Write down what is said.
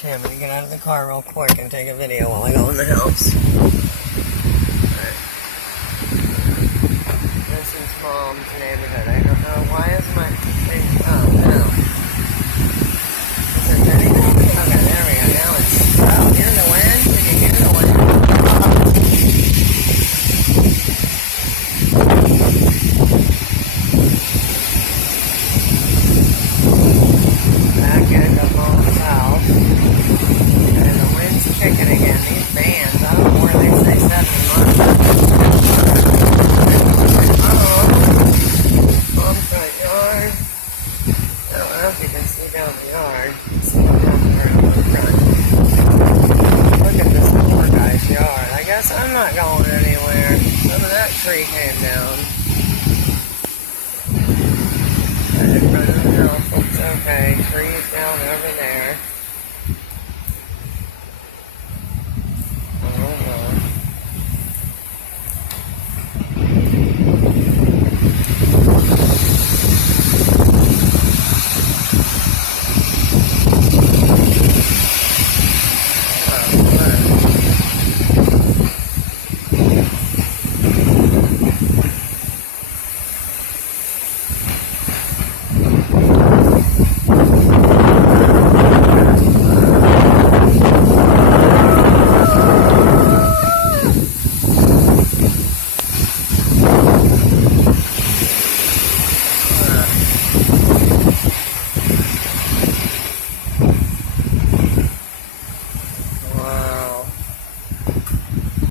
Okay, I'm gonna get out of the car real quick and take a video while I go in the house. Alright. This is Mom's neighborhood. I don't know, why is my thing up?